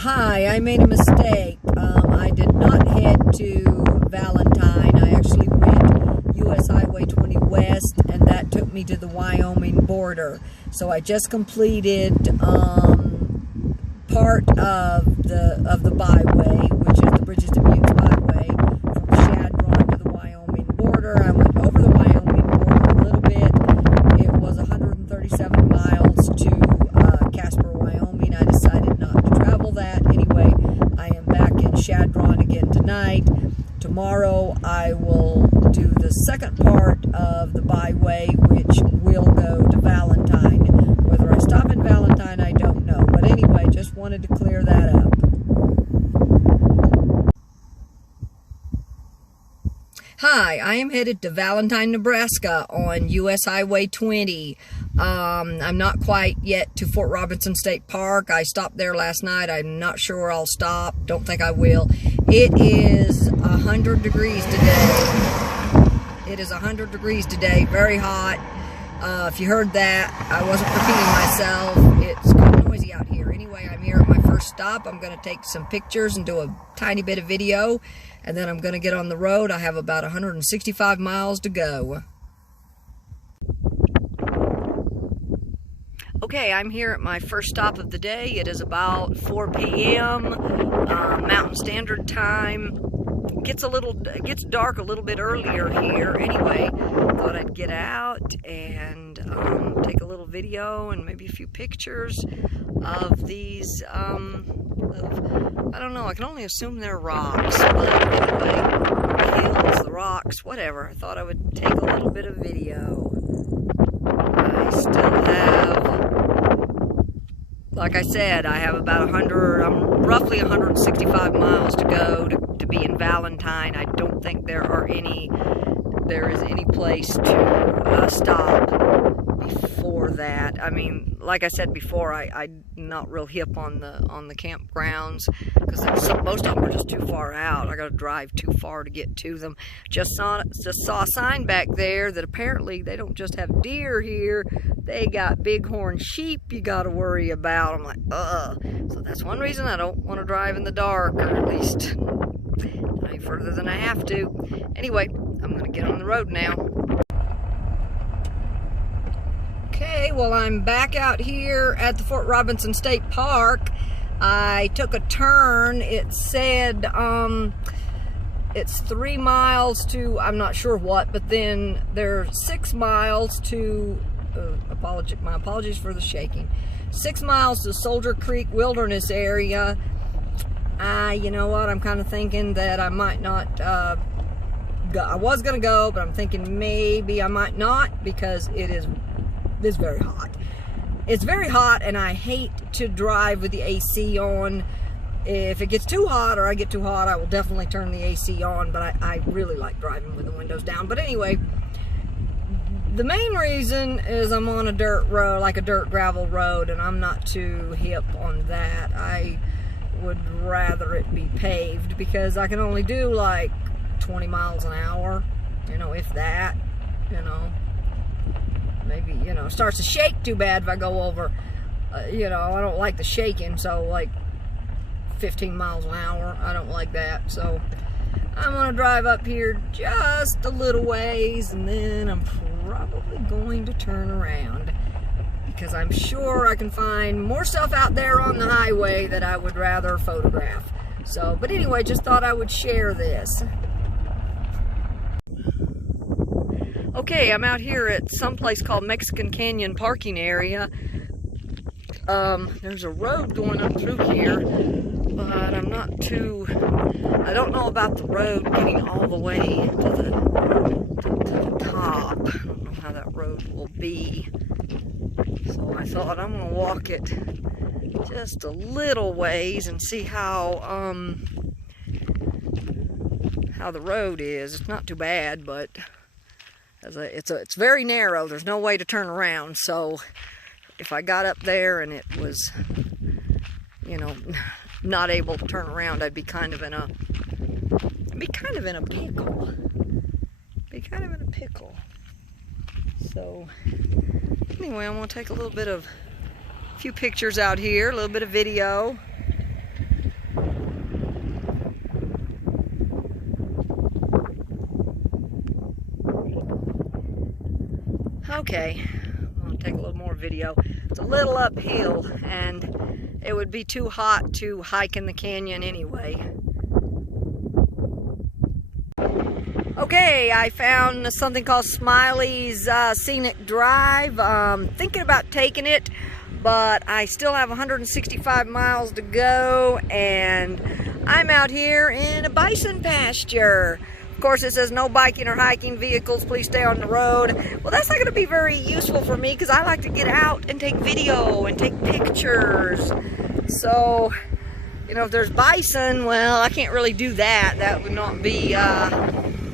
Hi, I made a mistake. I did not head to Valentine. I actually went US Highway 20 West, and that took me to the Wyoming border. So I just completed part of the byway, which is the Bridges to Buttes byway, from Chadron to the Wyoming border. I went over the Wyoming border a little bit. It was 137 miles to Casper, Wyoming. I decided not to travel that. Anyway, I am back in Chadron again tonight. Tomorrow I will do the second part of the byway, which will go to Valentine. Whether I stop in Valentine, I don't know. But anyway, just wanted to clear that up. Hi, I am headed to Valentine, Nebraska on US Highway 20. I'm not quite yet to Fort Robinson State Park. I stopped there last night. I'm not sure where I'll stop. Don't think I will. It is 100 degrees today. It is 100 degrees today. Very hot. If you heard that, I wasn't repeating myself. It's kind of noisy out here. Anyway, I'm here at my first stop. I'm going to take some pictures and do a tiny bit of video, and then I'm going to get on the road. I have about 165 miles to go. Okay, I'm here at my first stop of the day. It is about 4 p.m. Mountain Standard Time. It gets dark a little bit earlier here. Anyway, thought I'd get out and take a little video and maybe a few pictures of these, I don't know, I can only assume they're rocks, but anyway, the hills, the rocks, whatever. I thought I would take a little bit of video. I still have, like I said, I have about roughly 165 miles to go to be in Valentine. I don't think there is any place to stop before that. I mean, like I said before, I'm not real hip on the campgrounds, because most of them are just too far out. I got to drive too far to get to them. Just saw a sign back there that apparently they don't just have deer here, they got bighorn sheep you got to worry about. I'm like, so that's one reason I don't want to drive in the dark, or at least not any further than I have to. Anyway, I'm going to get on the road now. Okay, well, I'm back out here at the Fort Robinson State Park. I took a turn. It said it's 3 miles to, I'm not sure what, but then there's 6 miles to, my apologies for the shaking, 6 miles to Soldier Creek Wilderness area. You know what, I'm kind of thinking that I might not go. I was going to go, but I'm thinking maybe I might not, because it is very hot. It's very hot, and I hate to drive with the AC on. If it gets too hot or I get too hot, I will definitely turn the AC on, but I really like driving with the windows down. But anyway, the main reason is I'm on a dirt road, like a dirt gravel road, and I'm not too hip on that. I would rather it be paved, because I can only do like 20 miles an hour, you know, if that, you know. Maybe, you know, starts to shake too bad if I go over, you know, I don't like the shaking, so like 15 miles an hour, I don't like that. So I'm going to drive up here just a little ways, and then I'm probably going to turn around, because I'm sure I can find more stuff out there on the highway that I would rather photograph. So, but anyway, just thought I would share this. Okay, I'm out here at some place called Mexican Canyon Parking Area. There's a road going up through here, but I'm not too, I don't know about the road getting all the way to the top. I don't know how that road will be. So I thought I'm going to walk it just a little ways and see how the road is. It's not too bad, but it's very narrow. There's no way to turn around. So if I got up there and it was, you know, not able to turn around, I'd be kind of in a pickle. So anyway, I'm going to take a few pictures out here, a little bit of video. Okay, I'm gonna take a little more video. It's a little uphill and it would be too hot to hike in the canyon anyway. Okay, I found something called Smiley's Scenic Drive. Thinking about taking it, but I still have 165 miles to go, and I'm out here in a bison pasture. Of course, it says no biking or hiking vehicles, please stay on the road. Well, that's not going to be very useful for me because I like to get out and take video and take pictures. So, you know, if there's bison, well, I can't really do that. That would not be, that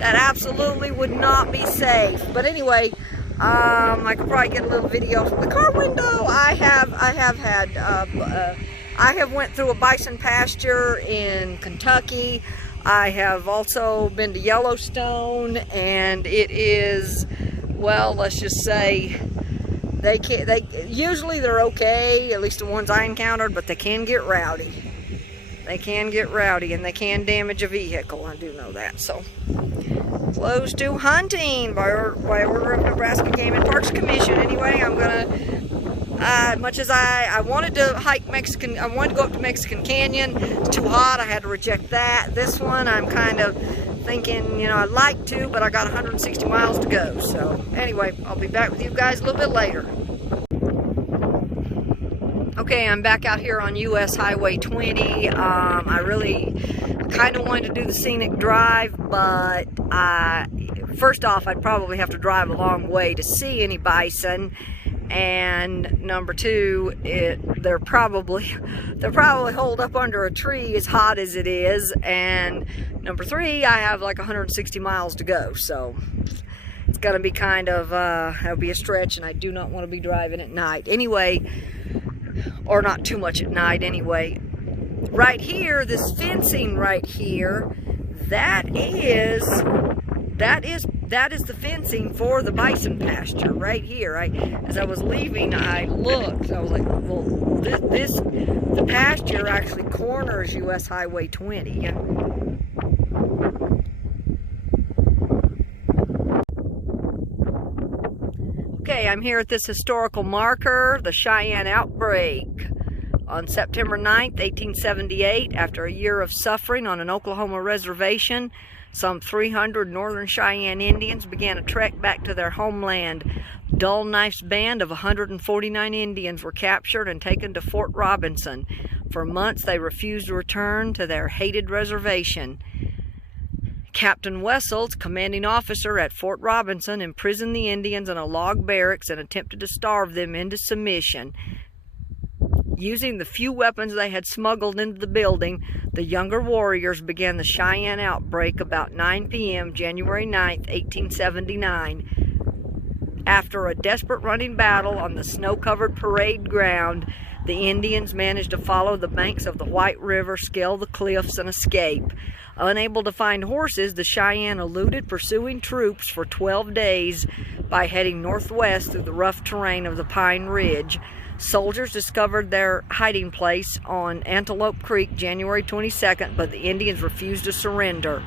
absolutely would not be safe. But anyway, I could probably get a little video from the car window. I have went through a bison pasture in Kentucky. I have also been to Yellowstone, and it is, well, let's just say usually they're okay, at least the ones I encountered, but they can get rowdy. They can get rowdy and they can damage a vehicle. I do know that. So, close to hunting by order of Nebraska Game and Parks Commission. Anyway, I'm gonna, much as I wanted to hike Mexican, I wanted to go up to Mexican Canyon. It's too hot. I had to reject that. This one, I'm kind of thinking, you know, I'd like to, but I got 160 miles to go. So, anyway, I'll be back with you guys a little bit later. Okay, I'm back out here on US Highway 20. I really kind of wanted to do the scenic drive, but first off, I'd probably have to drive a long way to see any bison, and number two, they're probably holed up under a tree as hot as it is, and number three, I have like 160 miles to go, so it's gonna be kind of that'll be a stretch, and I do not want to be driving at night anyway. Or not too much at night anyway. Right here, this fencing right here, that is the fencing for the bison pasture right here. As I was leaving, I looked. I was like, well, the pasture actually corners US Highway 20. Okay, I'm here at this historical marker, the Cheyenne Outbreak. On September 9th, 1878, after a year of suffering on an Oklahoma reservation, some 300 Northern Cheyenne Indians began a trek back to their homeland. Dull Knife's band of 149 Indians were captured and taken to Fort Robinson. For months, they refused to return to their hated reservation. Captain Wessels, commanding officer at Fort Robinson, imprisoned the Indians in a log barracks and attempted to starve them into submission. Using the few weapons they had smuggled into the building, the younger warriors began the Cheyenne Outbreak about 9 p.m. January 9th, 1879. After a desperate running battle on the snow-covered parade ground, the Indians managed to follow the banks of the White River, scale the cliffs, and escape. Unable to find horses, the Cheyenne eluded pursuing troops for 12 days by heading northwest through the rough terrain of the Pine Ridge. Soldiers discovered their hiding place on Antelope Creek January 22nd, but the Indians refused to surrender.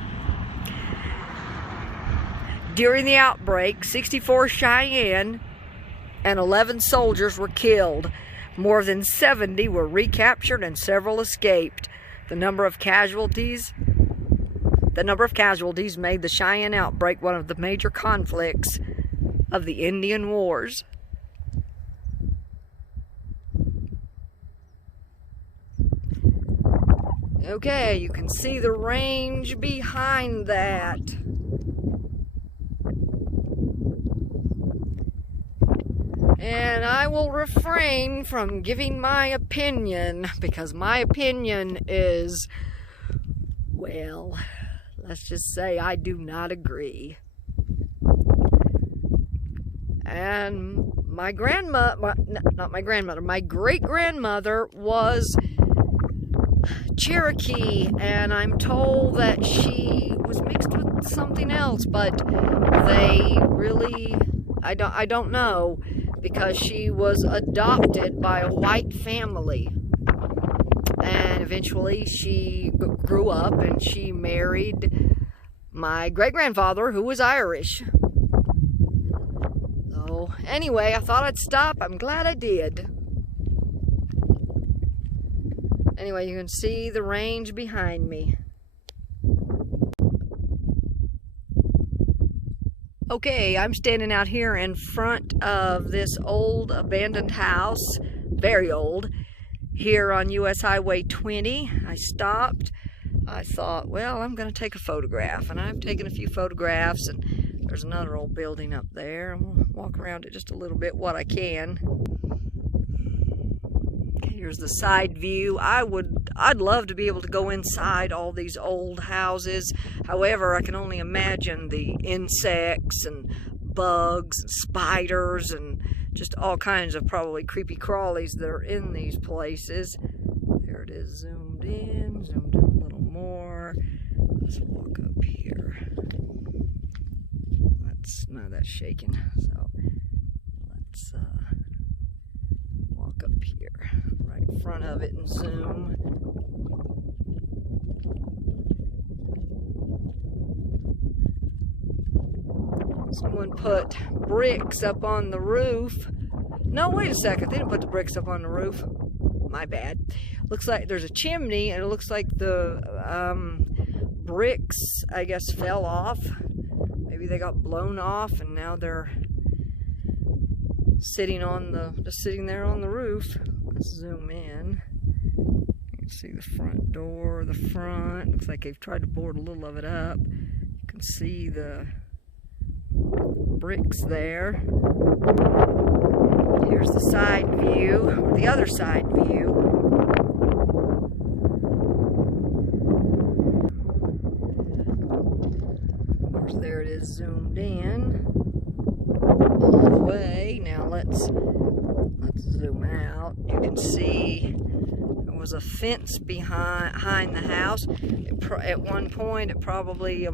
During the outbreak, 64 Cheyenne and 11 soldiers were killed. More than 70 were recaptured and several escaped. The number of casualties made the Cheyenne Outbreak one of the major conflicts of the Indian Wars. Okay, you can see the range behind that. And I will refrain from giving my opinion, because my opinion is, well, let's just say I do not agree. And my great-grandmother was Cherokee, and I'm told that she was mixed with something else, but they really, I don't know, because she was adopted by a white family. And eventually she grew up and she married my great-grandfather, who was Irish. So So anyway, I thought I'd stop. I'm glad I did. Anyway, you can see the range behind me. Okay, I'm standing out here in front of this old abandoned house, very old, here on US Highway 20. I stopped. I thought, well, I'm going to take a photograph, and I've taken a few photographs, and there's another old building up there. I'm going to walk around it just a little bit, what I can. Here's the side view. I'd love to be able to go inside all these old houses. However, I can only imagine the insects and bugs and spiders and just all kinds of probably creepy crawlies that are in these places. There it is, zoomed in a little more. Let's walk up here. That's shaking. So let's walk up here, right in front of it, and zoom. Someone put bricks up on the roof. No, wait a second. They didn't put the bricks up on the roof. My bad. Looks like there's a chimney, and it looks like the bricks, I guess, fell off. Maybe they got blown off, and now they're sitting there on the roof. Let's zoom in. You can see the front door, the front. Looks like they've tried to board a little of it up. You can see the bricks there. Here's the side view, or the other side view. Of course, there it is, zoomed in all the way. Now let's zoom out. You can see there was a fence behind the house. At one point, it was probably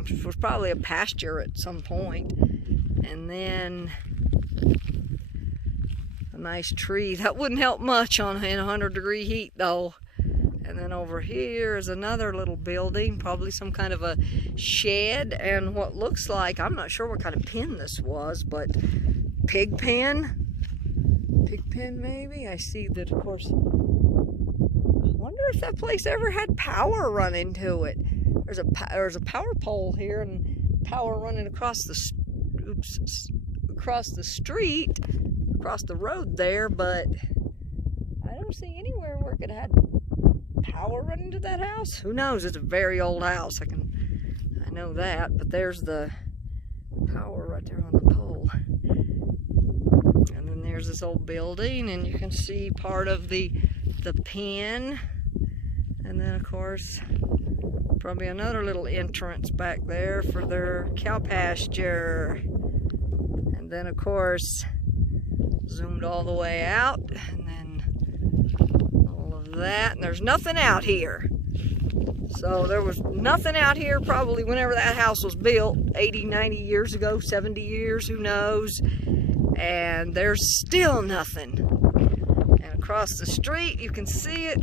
a pasture at some point. And then a nice tree. That wouldn't help much in 100-degree heat, though. And then over here is another little building, probably some kind of a shed, and what looks like, I'm not sure what kind of pen this was, but pig pen? Pig pen, maybe? I see that, of course. I wonder if that place ever had power running to it. There's a power pole here, and power running across the street, across the road there, but I don't see anywhere where it could have had power running to that house. Who knows? It's a very old house. I know that, but there's the power right there on the pole. And then there's this old building, and you can see part of the pen. And then, of course, probably another little entrance back there for their cow pasture. And then, of course, zoomed all the way out, and then all of that. And there's nothing out here. So there was nothing out here probably whenever that house was built, 80, 90 years ago, 70 years, who knows. And there's still nothing. And across the street, you can see it.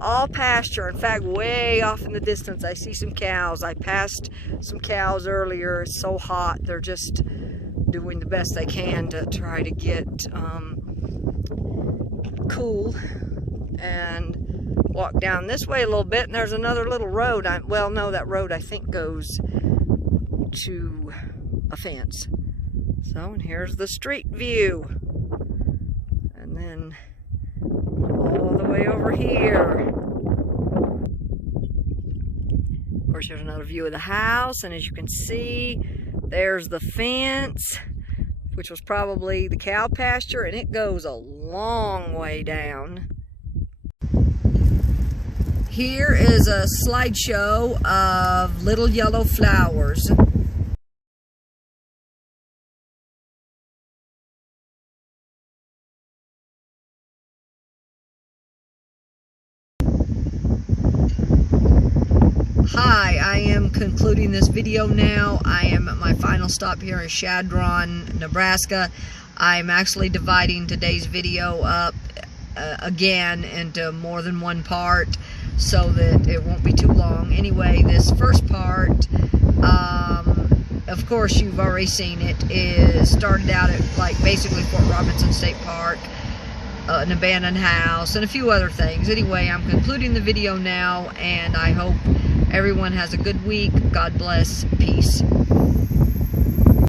All pasture. In fact, way off in the distance, I see some cows. I passed some cows earlier. It's so hot. They're just doing the best they can to try to get cool. And walk down this way a little bit, and there's another little road. Well, no, that road I think goes to a fence. So, and here's the street view. And then all the way over here. Of course, there's another view of the house, and as you can see, there's the fence, which was probably the cow pasture, and it goes a long way down. Here is a slideshow of little yellow flowers. Hi, I am concluding this video now. I am at my final stop here in Chadron, Nebraska. I'm actually dividing today's video up again into more than one part so that it won't be too long. Anyway, this first part, of course, course you've already seen it, is started out at like basically Fort Robinson State Park, an abandoned house, and a few other things. Anyway, I'm concluding the video now, and I hope everyone has a good week. God bless. Peace.